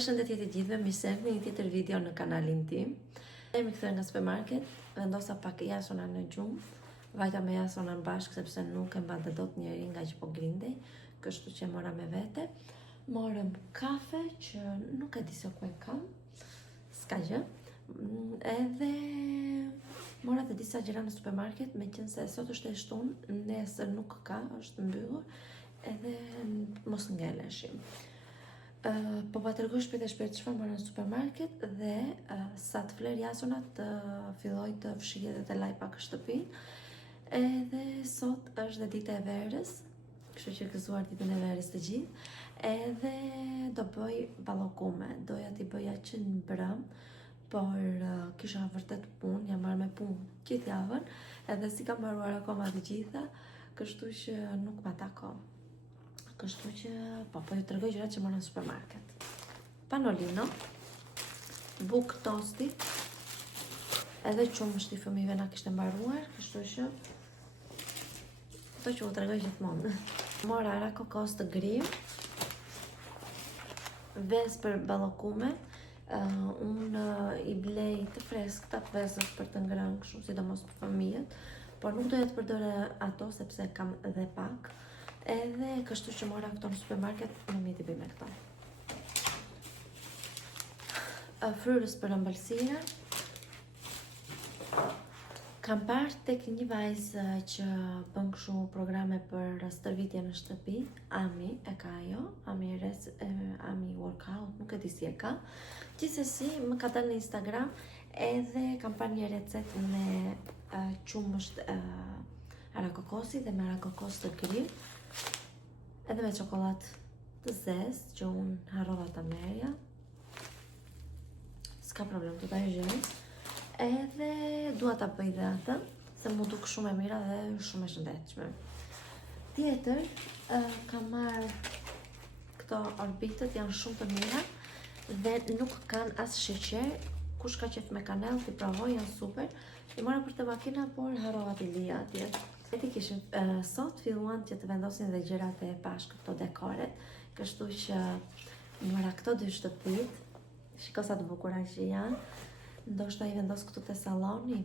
Përshëndetje të gjithëve, mirë se erdhni në një tjetër video në kanalin tim. Jemi kthyer nga supermarket, vendosa pak jasona në gjumë, vajta me jasona në bashkë sepse nuk e mbante dot njeri nga që po grindej, kështu që mora me vete. Morëm kafe që nuk e di se ku e kam, s'ka gjë. Edhe mora të disa gjëra në supermarket, meqense sot është e shtunë, nesër nuk ka, është mbyllur, edhe mos ngeleshim. Po pa tërgoj shpejt e shpejt çfarë mora në supermarket dhe sa të fler jasona të filloj të fshije dhe të laj pak shtëpinë. Edhe sot është dhe dita e verës, kështu që gëzuar ditën e verës të gjithë. Edhe do bëj ballokume, doja t'i bëja që në brëm, por kisha vërtet punë, jam marrë me punë gjithë javën, edhe si kam mbaruar akoma të gjitha, kështu që nuk ma takon. Kështu që po ju tregoj gjërat që mora në supermarket. Panolino, buk tosti, edhe qumështi fëmijëve na kishte mbaruar, kështu që ato që u tregoj gjithmonë. Mora ara kokos të grim, vezë për ballokume. Unë i blej të freskëta vezët për të ngrënë kështu, sidomos për fëmijët, por nuk doja të përdore ato sepse kam edhe pak. Edhe kështu që mora këto në supermarket, në mi t'i bëj me këto. Fryrës për ëmbëlsira. Kam parë tek një vajzë që bën kështu programe për stërvitje në shtëpi, Ami e ka ajo, Ami workout, nuk e di si e ka. Gjithsesi më ka dalë në Instagram edhe kam parë një recetë me qumësht arakokosi dhe me arakokos të grim, edhe me çokoladë të zezë që unë harrova ta merja. S'ka problem, do ta gjej. Edhe dua ta bëj dhe atë, se mu duk shumë e mira dhe shumë e shëndetshme. Tjetër, kam marrë këto orbitët, janë shumë të mira dhe nuk kanë as sheqer. Kush ka qef me kanell, t'i provoj, janë super. I mora për të makina, por harrova t'i lija atje. Sot filluan që të vendosin dhe gjërat e bashkë këto dekoret, kështu që mora këto dy shtëpit, shiko sa të bukura që janë, ndoshta i vendos këtu te salloni,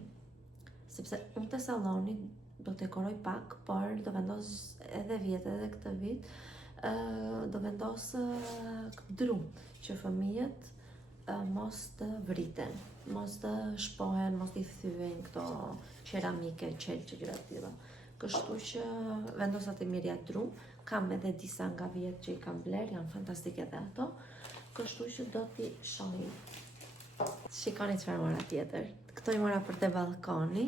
sepse unë te salloni do të dekoroj pak, por do vendos edhe vjetë edhe këtë vit, do vendos dru që fëmijët mos të vriten, mos të shpohen, mos t'i thyen këto qeramike, qelçe, gjëra të tilla. Kështu që vendosa të mirja dru, kam edhe disa nga vjetë që i kam bler, janë fantastike edhe ato, kështu që do t'i shohim. Shikoni çfarë mora tjetër. Këto i mora për te balkoni,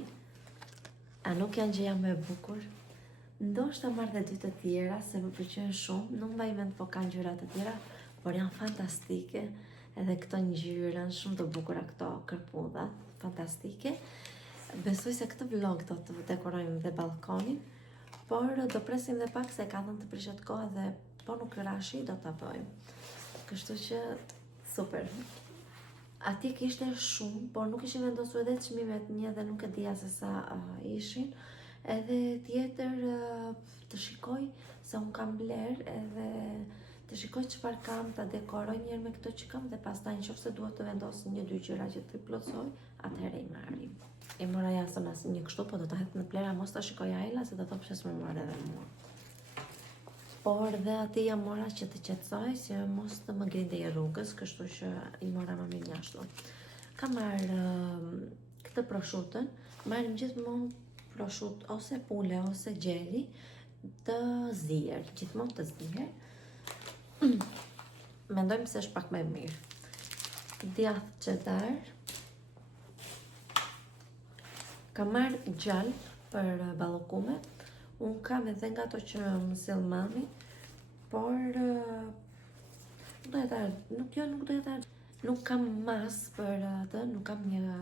a nuk janë gjëja më e bukur? Ndoshta marrë dhe dy të tjera, se më pëlqejnë shumë, nuk mbaj mend po kanë gjëra të tjera, por janë fantastike, edhe këto ngjyrën, shumë të bukura këto kërpudhat, fantastike. Besoj se këtë vlog do të dekorojmë dhe balkonin, por do presim dhe pak se ka dhënë të prishet koha dhe po nuk rashi, do ta bëjmë. Kështu që super. Atje kishte shumë, por nuk ishin vendosur edhe çmimet një dhe nuk e dija se sa ishin. Edhe tjetër të shikoj se unë kam bler edhe të shikoj çfarë kam, ta dekoroj njërë me këto që kam dhe pastaj nëse duhet të vendos një dy gjëra që të plotësoj, atëherë i marrim. I mora jasën as një kështu, po do ta hedh në plera, mos ta shikoj ajla se do të thotë se më marrë edhe mua. Por dhe ati jam mora që të qetësoj, që mos të më grindej rrugës, kështu që i mora më mirë një ashtu. Kam marrë këtë proshutën, marrim gjithmonë proshut ose pule ose gjeli të zier, gjithmonë të zier. Mendojmë se është pak më mirë. Djath cheddar. Kam marrë gjallë për ballokume. Unë kam edhe nga ato që më sill mami, por nuk kam mas për atë, nuk kam një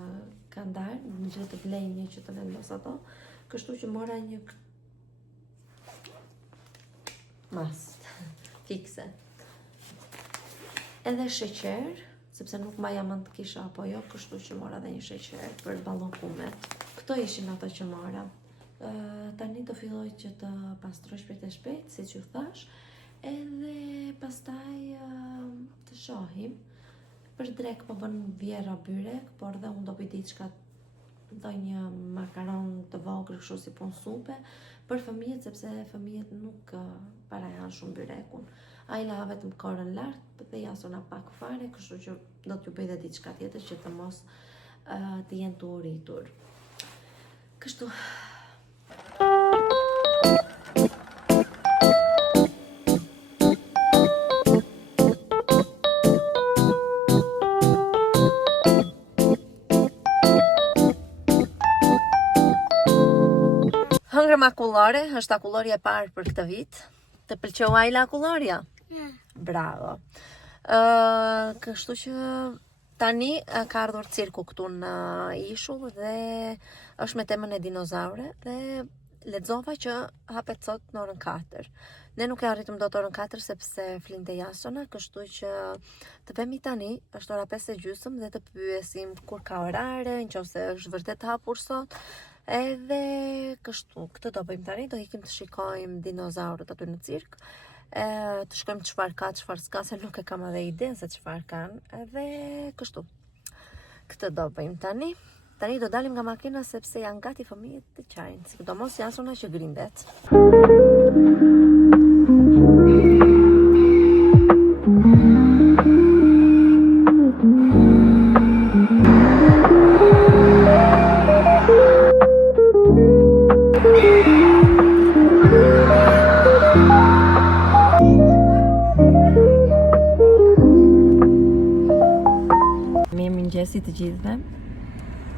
kandar, në gjë të blej një që të vendos ato, kështu që mora një mas fikse. Edhe sheqer, sepse nuk mbaja mend të kisha apo jo, kështu që mora edhe një sheqer për ballokumet. Këto ishin ato që mora. Tani do filloj që të pastroj shpejt e shpejt, siç ju thash, edhe pastaj të shohim për drek po bën vjera byrek, por dhe unë do bëj diçka ndonjë makaron të vogël kështu si pun supe për fëmijët, sepse fëmijët nuk parajan shumë byrekun. Ai la vetëm korën lart dhe Jasona pak fare, kështu që do t'ju bëj dhe diçka tjetër që të mos të jenë të uritur. Kështu. Hëngrëm akullore, është akullori e parë për këtë vit. Të pëlqeu Ajla akulloria? Bravo. Kështu që tani ka ardhur cirku këtu në Ishull dhe është me temën e dinozaure dhe lexova që hapet sot në orën 4. Ne nuk e arritëm dot orën 4 sepse flinte Jasona, kështu që të vemi tani, është ora 5:30 dhe të pyesim kur ka orare, nëse është vërtet hapur sot. Edhe kështu, këtë do bëjmë tani, do ikim të shikojmë dinozaurët aty në cirk, të shkojmë çfarë ka, çfarë s'ka, se nuk e kam edhe ide se çfarë kanë, edhe kështu. Këtë do bëjmë tani. Tani do dalim nga makina sepse janë gati fëmijët të qajnë, sidomos Jasona që grindet. Mirëmëngjesi të gjithëve.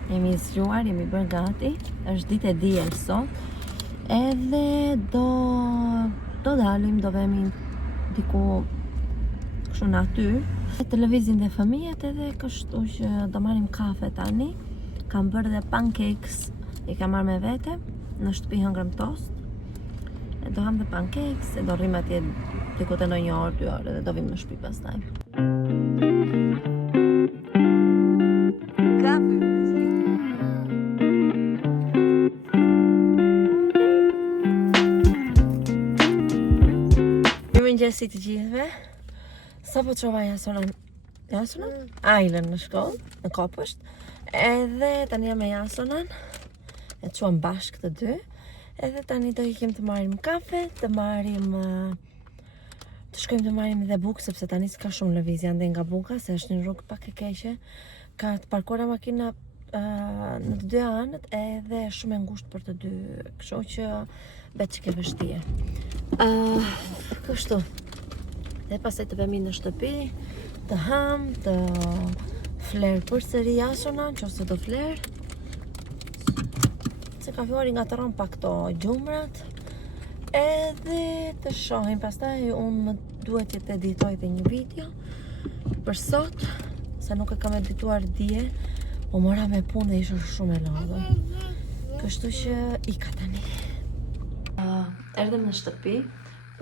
Jemi zgjuar, jemi bërë gati. Është ditë e diel sot. Edhe do dalim, do vemi diku kështu në natyrë. Televizin dhe fëmijët edhe kështu që do marrim kafe tani. Kam bërë dhe pancakes, i kam marrë me vete. Në shtëpi hëngrëm tost. E do ham dhe pancakes, e do rrim atje diku te ndonjë orë, 2 orë, dhe do vim në shtëpi pastaj. Mirëmëngjesi të gjithëve. Sa po çova Jasonën? Ajlën në shkollë, në Kopësht. Edhe tani jam me Jasonën. E çuam bashkë të dy. Edhe tani do ikim të marrim kafe, të shkojmë të marrim edhe bukë, sepse tani s'ka shumë lëvizje ande nga buka, se është një rrugë pak e keqe. Ka të parkuara makina në të dy anët edhe shumë e ngushtë për të dy, kështu që bet që ke vështirë. Kështu. Dhe pastaj të vemi në shtëpi, të ham, të fler përsëri Jasona, nëse do fler. Se ka filluar nga të rron pak këto gjumrat. Edhe të shohim pastaj, unë më duhet që të editoj dhe një video për sot, se nuk e kam edituar dje, po mora me punë dhe ishte shumë e lodhur. Kështu që ika tani. Erdhem në shtëpi,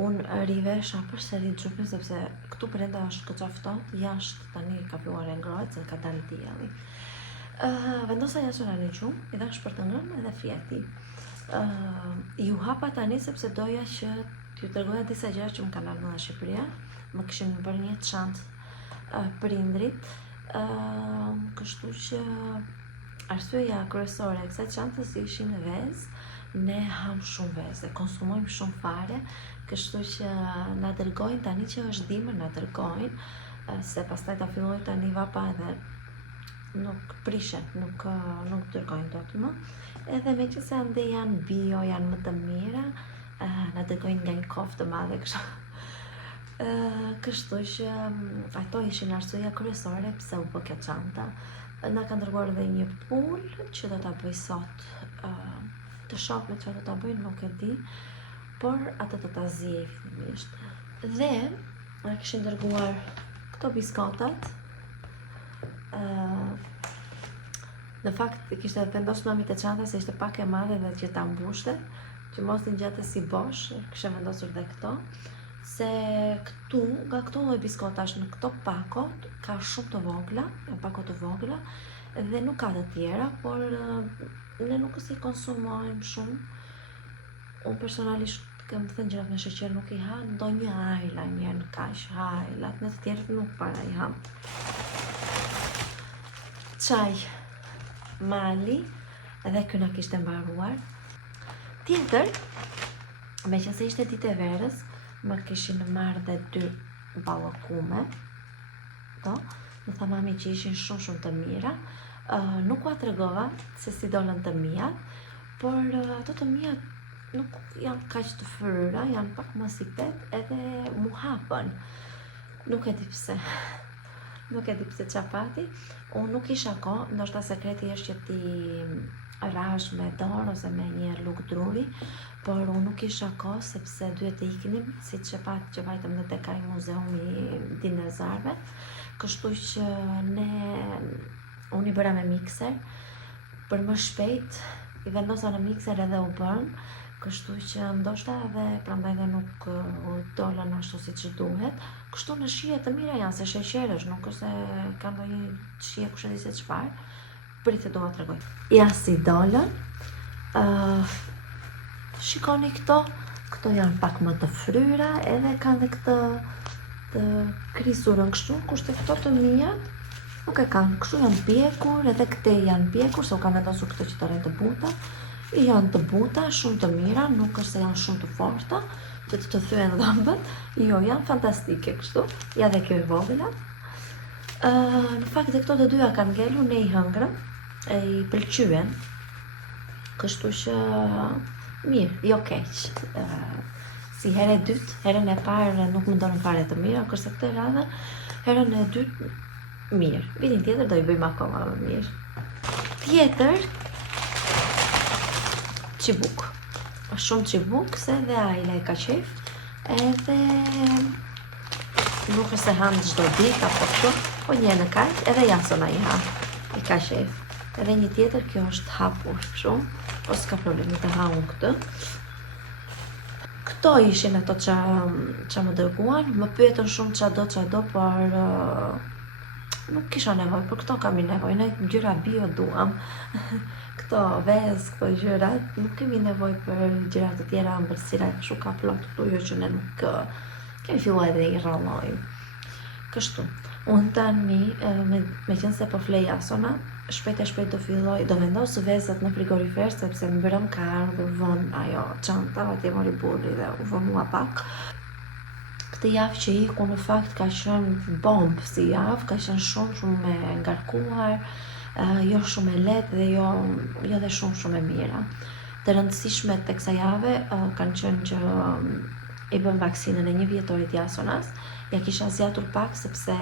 unë rivesha përsëri xhupin sepse këtu brenda është goxha ftohtë, jashtë tani ka filluar e ngrohet se ka dalë dielli. Vendosa Jasona në gjumë, i dash për të ngrënë edhe fjeti. Ju hapa tani sepse doja që t'ju tregoja disa gjëra që më kanë ardhur nga Shqipëria. Më kishin bërë një çantë prindrit, kështu që arsyeja kryesore e kësaj çantës ishin vezë. Ne ham shumë vezë, konsumojmë shumë fare, kështu që na dërgojnë tani që është dimër, na dërgojnë, se pastaj ta filloj tani vapa edhe nuk prishet, nuk dërgojnë dot më. Edhe meqense ande janë bio, janë më të mira, na dërgojnë nga një kofë të madhe kështu. Kështu që ato ishin arsyeja kryesore pse u bë kjo çanta. Na kanë dërguar edhe një pulë që do ta bëj sot. Të shoh me çfarë do ta bëj, nuk e di, por atë do ta zgjej fillimisht. Dhe na kishin dërguar këto biskotat. Në fakt kishte vendosur mami te çanta se ishte pak e madhe dhe që ta mbushte, që mos i ngjate si bosh, kishte vendosur dhe këto. Se këtu, nga këto lloj biskotash në këto pakot ka shumë të vogla, pako të vogla, dhe nuk ka të tjera, por ne nuk është i konsumojmë shumë. Unë personalisht kam thënë gjërat me sheqer nuk i ha, ndonjë ajla një në kaq, ajlat, në të tjerët nuk para i ham. çaj mali, edhe kjo na kishte mbaruar. Tjetër, me që se ishte ditë e verës, më kishin marrë dhe 2 ballakume, më tha mami që ishin shumë të mira. Nuk ua tregova se si dolën të mijat, por ato të mijat nuk janë kaq të fryra, janë pak më si pet edhe mu hapën. Nuk e di pse qa pati. Unë nuk isha kohë, ndoshta sekreti është që ti rash me dorë ose me një luk druri, por unë nuk isha kohë sepse duhet të iknim, si që që vajtëm në tek ai muzeumi dinozarve, kështu që unë i bëra me mikser, për më shpejt i vendosa në mikser edhe u bën, kështu që ndoshta edhe prandaj dhe nuk u dolën ashtu siç duhet. Kështu në shije të mira janë se sheqerësh, nuk është se ka ndonjë shije kush e di se çfarë. Pritet do t'ua tregoj. Ja si dolën. Shikoni këto janë pak më të fryra, edhe kanë dhe këtë të krisurën kështu, kurse këto të mijat nuk e kanë, kështu janë pjekur, edhe këte janë pjekur, se u kanë vendosur këto që të rejnë të buta. Janë të buta, shumë të mira, nuk është se janë shumë të forta, që të thyen dhëmbët, jo, janë fantastike kështu, ja dhe kjo e vogëla. Në fakt dhe këto të dyja kanë ngelu, ne i hëngrëm, e i pëlqyen, kështu që mirë, jo keq. Si herë e dytë, herën e parë nuk më ndonë fare të mira, kërse këtë radhe, herën e dytë mirë. Vitin tjetër do i bëjmë akoma më mirë. Tjetër, qibuk. Shumë qibuk, se dhe Ajla i ka qef, edhe nuk është se hanë çdo ditë apo kështu, po një në kaq, edhe Jasona i ha, i ka qef. Edhe një tjetër, kjo është hapur shumë, po s'ka problemi të ha unë këtë. Këto ishin ato që më dërguan, më pyetën shumë qa do, por nuk kisha nevoj, për këto kam i nevoj, ne gjyra bio duam. Këto vezë, këto gjyrat, nuk kemi nevoj për gjyrat të tjera ëmbëlsira, kështu ka plot këtu, jo që ne nuk kemi filluar edhe i rallojmë. Kështu, unë tani, me qenë se po flej Jasona, shpejt do vendos vezët në frigorifer, sepse më bërëm ka ardhur vonë ajo çanta, atje mori burri dhe u vonua pak. Këtë javë që iku në fakt ka qenë bombë si javë, ka qenë shumë me ngarkuar, jo shumë e lehtë dhe jo dhe shumë e mira. Të rëndësishme tek kësaj jave kanë qenë që i bëm vaksinën e 1 vjetorit Jasonas. Ja kisha zgjatur pak sepse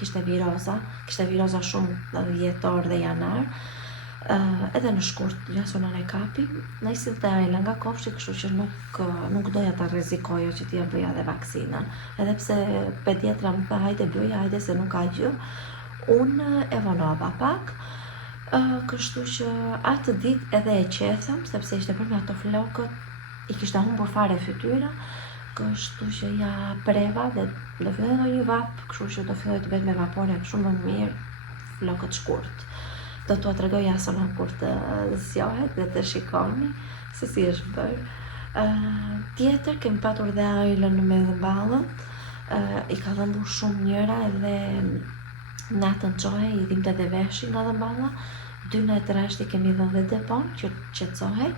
kishte viroza shumë dhjetor dhe janar. Edhe në shkurt Jasona e kapi, na i sillte Ajla nga kofshi, kështu që nuk doja ta rrezikoja që t'ia bëja dhe vaksinën. Edhe pse pediatra më tha hajde bëja, hajde se nuk ka gjë. Unë e vonova pak, kështu që atë ditë edhe e qethëm, sepse ishte për me ato flokët, i kishte humbur fare fytyra, kështu që ja preva dhe do filloj në një vap, kështu që do filloj të bëhet me vapore shumë më mirë, flokët shkurt. Do t'ua tregoj Jasona kur të zgjohet dhe të shikoni se si është bërë. Tjetër, kemi patur dhe Ajlën me dhëmballën, i ka dhëmbur shumë njëra edhe natën qohe i dhimte dhe veshi nga dhëmballa, 2 natë rashti kemi dhënë dhe depon që qetësohej.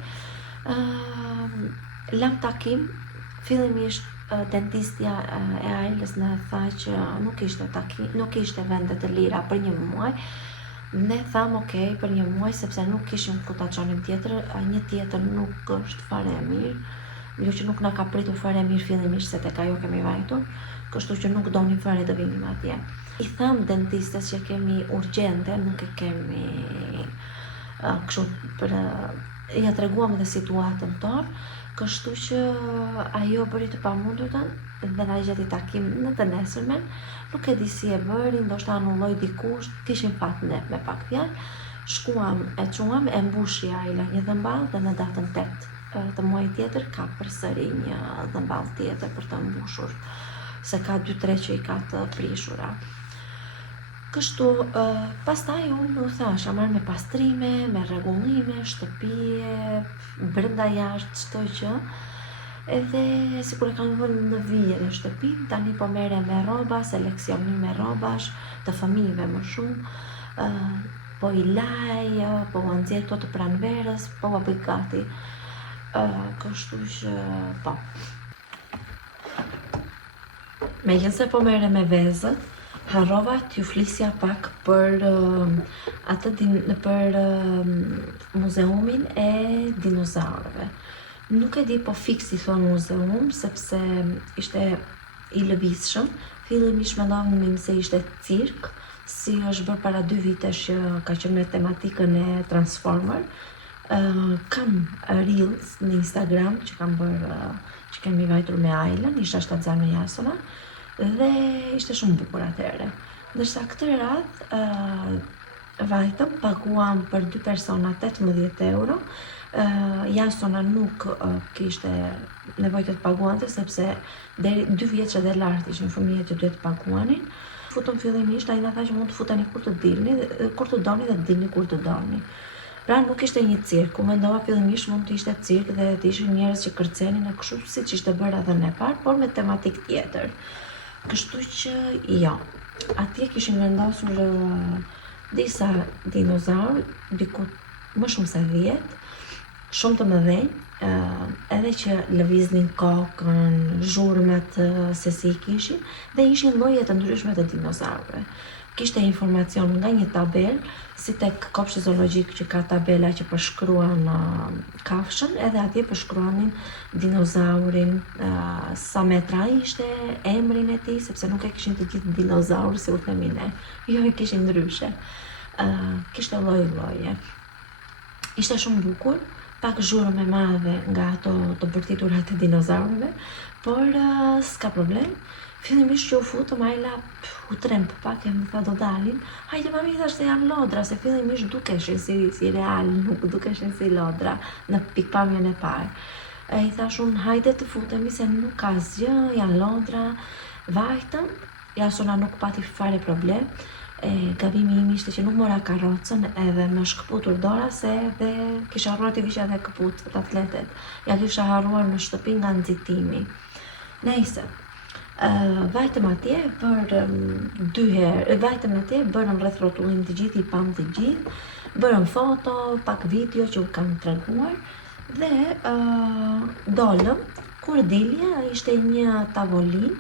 Lam takim, fillimisht dentistja e Ajlës na tha që nuk ishte vende të lira për 1 muaj. Ne tham okej, për 1 muaj, sepse nuk kishim ku ta çonim tjetër, një tjetër nuk është fare e mirë, jo që nuk na ka pritur fare e mirë fillimisht se tek ajo kemi vajtur, kështu që nuk donim fare të vinim atje. I tham dentistes që kemi urgjente, nuk e kemi kështu për ja treguam dhe situatën tonë, kështu që ajo bëri të pamundurtën dhe na gjeti takim në të nesërmen. Nuk e di si e bëri, ndoshta anulloi dikush, kishim fat ne me pak fjalë. Shkuam, e quam, e mbushi Ajla një dhëmball dhe në datën 8 të muajit tjetër ka përsëri një dhëmball tjetër për të mbushur, se ka 2-3 që i ka të prishura. Kështu, pastaj unë u thasha marrë me pastrime, me rregullime, shtëpie, brenda jashtë, çdo gjë. Edhe sikur e kanë vënë në vije në shtëpi, tani po merrem me rroba, seleksionim me rrobash, të fëmijëve më shumë. po i laj, po u nxjerr këto të pranverës, po u bëj gati. Kështu që po. Megjithëse po merre me vezët, harrova t'ju flisja pak për për muzeumin e dinozaurëve. Nuk e di po fiks i thon muzeum, sepse ishte i lëvizshëm. Fillimisht mendonim se ishte cirk, si është bërë para 2 vitesh që ka qenë me tematikën e Transformer. Kam reels në Instagram që kam bërë, që kemi vajtur me Ajlën, ishte shtatzar me Jasona, dhe ishte shumë bukur atëherë. Ndërsa këtë radhë vajtëm, paguam për 2 persona 18 euro. Jasona nuk kishte nevojë të paguante, sepse deri 2 vjeç edhe lart ishin fëmijët që duhet të paguanin. Futëm fillimisht, ai na tha që mund të futeni kur të doni dhe të dilni kur të doni. Pra nuk ishte një cirk, mendova fillimisht mund të ishte cirk dhe të ishin njerëz që kërcenin e kështu siç ishte bërë edhe në parë, por me tematik tjetër. Kështu që jo, atje kishin vendosur disa dinozaur, diku më shumë se 10, shumë të mëdhenj, edhe që lëviznin kokën, zhurmat se si i kishin, dhe ishin lloje të ndryshme të dinozaurëve. Kishte informacion nga një tabel, si tek kopshti zoologjik që ka tabela që përshkruan kafshën, edhe atje përshkruanin dinozaurin, sa metra ishte, emrin e tij, sepse nuk e kishin të gjithë dinozaur si u themi ne. Jo, e kishin ndryshe. Kishte lloje. Ishte shumë bukur, pak zhurmë e madhe nga ato të bërtiturat e dinozaurëve, por s'ka problem. Fillimisht që u futëm, Ajla u tremb pak e më tha do dalin. Hajde mami, thash se janë lodra, se fillimisht dukeshin si real, nuk dukeshin si lodra në pikpamjen e parë. I thash unë hajde të futemi se nuk ka asgjë, janë lodra. Vajtëm, Jasona nuk pati fare problem. Gabimi im ishte që nuk mora karrocën edhe më shkëputur dora se dhe kisha harruar t'i visha edhe këput të atletet. Ja kisha harruar në shtëpi nga nxitimi. Nejse, vajtëm atje për 2 herë, bërëm rreth rrotullim të gjithë, i pam të gjithë, bërëm foto, pak video që u kam treguar dhe dolëm, kur dilja ishte një tavolin,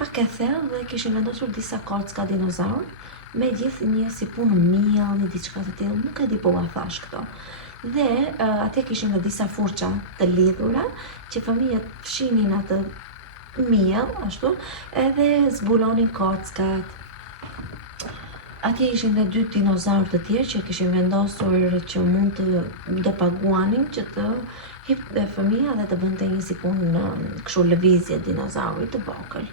pak e thellë dhe kishin vendosur disa kocka dinozaur, me gjithë një si punë miell, një diçka të tillë, nuk e di po ua thash këto. Dhe atje kishin dhe disa furça të lidhura, që fëmijët fshinin atë miell, ashtu, edhe zbulonin kockat. Atje ishin dhe 2 dinozaur të tjerë që kishin vendosur që mund të paguanin që të hipte fëmia dhe të bënte një si punë kështu lëvizje dinozaurit të vogël.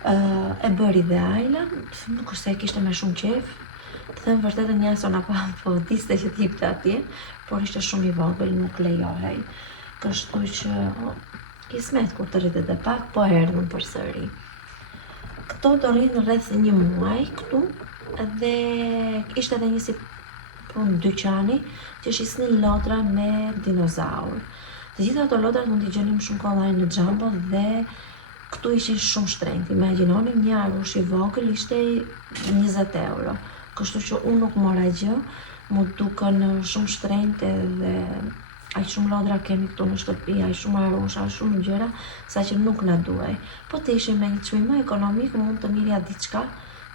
E bëri dhe Ajla, nuk është se e kishte me shumë qef, të them vërtetën Jasona po diste që t'hipte atje, por ishte shumë i vogël, nuk lejohej. Kështu që kismet kur të rritet e pak, po erdhëm përsëri. Këto do rrinë rreth 1 muaj këtu, dhe ishte edhe një si punë dyqani që shisnin lodra me dinozaur. Të gjitha ato lodrat mund t'i gjenim shumë kollaj në Jumbo dhe këtu ishin shumë shtrenjtë. Imagjinoni, një arush i vogël ishte 20 euro. Kështu që unë nuk mora gjë, mu duken shumë shtrenjtë dhe aq shumë lodra kemi këtu në shtëpi, aq shumë arusha, shumë gjëra, saqë nuk na duhej. Po të ishim me një çmim më ekonomik, mund të mirja diçka,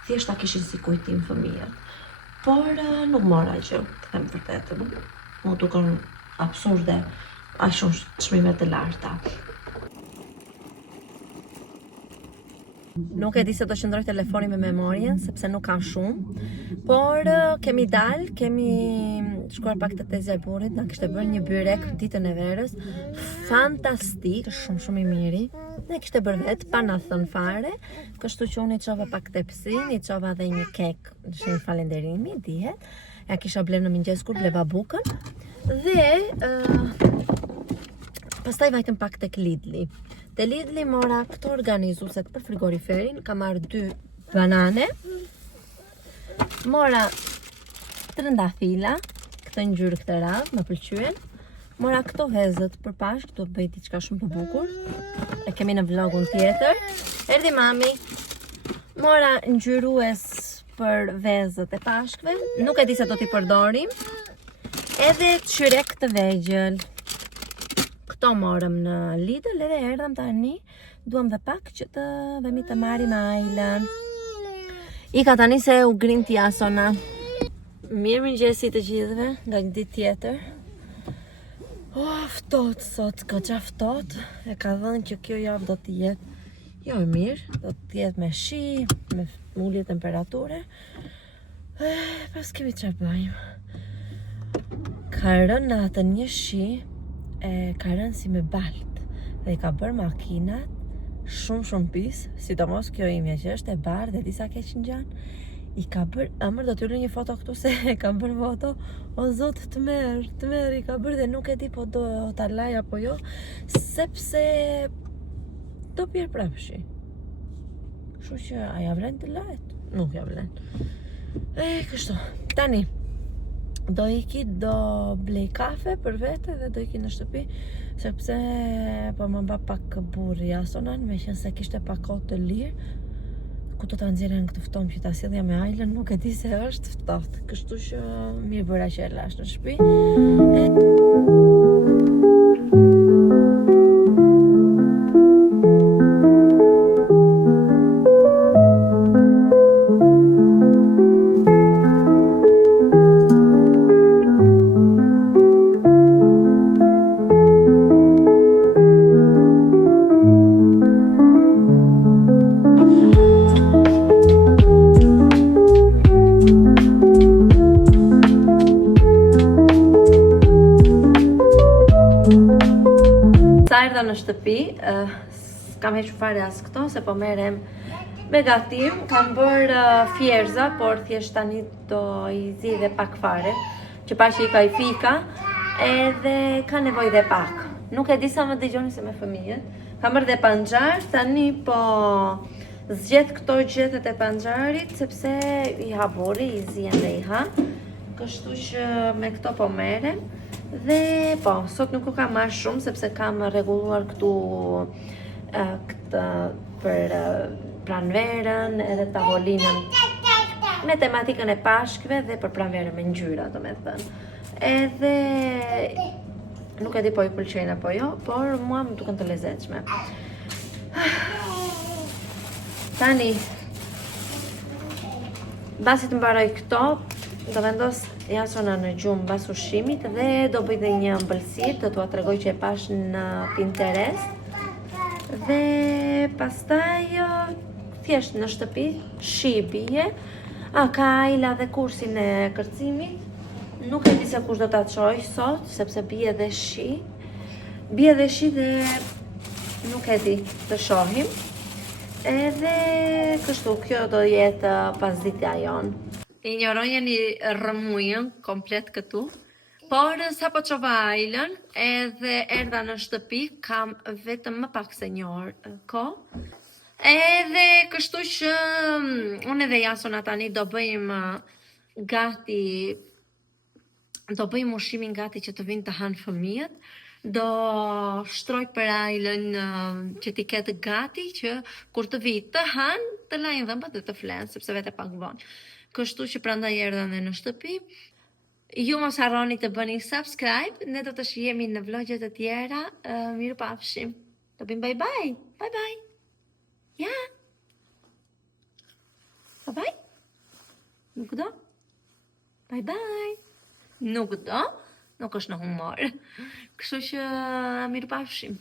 thjesht ta kishin si kujtim fëmijët. Por nuk mora gjë, të them vërtetën. Mu duken absurde aq shumë çmime të larta. Nuk e di se do qëndroj telefoni me memorien, sepse nuk kam shumë, por kemi dalë, kemi shkuar pak të Tezja e Burrit, na kishte bërë një byrek ditën e verës, fantastik, shumë i miri, ne kishte bërë vetë, pa na thënë fare, kështu që unë i çova pak tepsin, i çova dhe një kek, është një falenderimi, dihet, ja kisha bler në mëngjes kur bleva bukën, dhe pastaj vajtëm pak tek Lidli. Te Lidli mora këto organizuset për frigoriferin, kam marrë 2 banane, mora trëndafila, këtë ngjyrë këtë radhë, më pëlqyen, mora këto hezët për pashk, do bëj diçka shumë të bukur, e kemi në vlogun tjetër, erdhi mami, mora ngjyrues për vezët e pashkve. Nuk e di se do t'i përdorim. Edhe qyrek të vegjël. Këto morëm në Lidl edhe erdhëm tani. Duam dhe pak që të vemi të marrim Ajlën. Ika tani se u grin t'jasona. Mirë mëngjesi të gjithëve nga një ditë tjetër. Ftoht sot, goxha ftoht. E ka dhënë që kjo javë do të jetë jo e mirë, do të jetë me shi, me ulje temperature. Pas kemi çfarë bëjmë. Ka rënë në atë një shi, ka rënë si me balt dhe i ka bërë makinat shumë pis, sidomos kjo imja që është e bardhë dhe disa keq ngjan. I ka bërë, amër do t'ju lë një foto këtu se e ka bërë foto. O zot, të merë i ka bërë dhe nuk e di po do t'a laj apo jo, sepse do pjerë prapshi. Kështu që a ja vlen të lajt? Nuk ja vlen. Kështu, tani do iki, do blej kafe për vete dhe do iki në shtëpi, sepse po më mba pak burri jasonan, me qenë se kishte pak kohë të lirë. Ku do ta nxjerrin këtë ftomë që ta sjellja me Ajlën, nuk e di se është ftohtë. Kështu që mirë bëra që e lash në shtëpi. Erdha në shtëpi, kam hequr fare as këto, se po merrem me gatim. Kam bërë fjerza, por thjesht tani do i zi dhe pak fare, që pa që i ka i fika, edhe ka nevojë dhe pak. Nuk e di sa më dëgjoni se me fëmijët. Kam bërë dhe panxhar, tani po zgjedh këto gjethet e panxharit, sepse i ha burri, i zien dhe i ha. Kështu që me këto po merrem. Dhe po, sot nuk u kam marrë shumë, sepse kam rregulluar këtu këtë për pranverën edhe tavolinën me tematikën e pashkve dhe për pranverën me ngjyra, domethënë. Edhe nuk e di po i pëlqejnë apo jo, por mua më duken të lezetshme. Tani, basi të mbaroj këto, do vendos jasona në gjumë mbas ushqimit dhe do bëj dhe një ëmbëlsirë, do t'ua tregoj që e pash në Pinterest. Dhe pastaj thjesht në shtëpi, shi bie. Ka Ajla dhe kursin e kërcimit. Nuk e di se kush do ta çoj sot, sepse bie dhe shi. Bie dhe shi dhe nuk e di, të shohim. Edhe kështu, kjo do jetë pasditja jonë. Injorojeni rrëmujën komplet këtu. Por sa po çova Ajlën edhe erdha në shtëpi, kam vetëm më pak se një orë kohë. Edhe kështu që unë edhe jasona tani do bëjmë gati, do bëjmë ushqimin gati që të vinë të hanë fëmijët. Do shtroj për Ajlën që t'i ketë gati që kur të vi të hanë, të lajnë dhëmbët dhe të flenë, sepse vete pak vonë. Kështu që prandaj erdha dhe në shtëpi. Ju mos harroni të bëni subscribe. Ne do të shihemi në vlogjet e tjera. Mirë pafshim. Do bëjmë bye bye. Bye bye. Ja. Bye bye. Nuk do? Bye bye. Nuk do? Nuk është në humor. Kështu që mirë pafshim.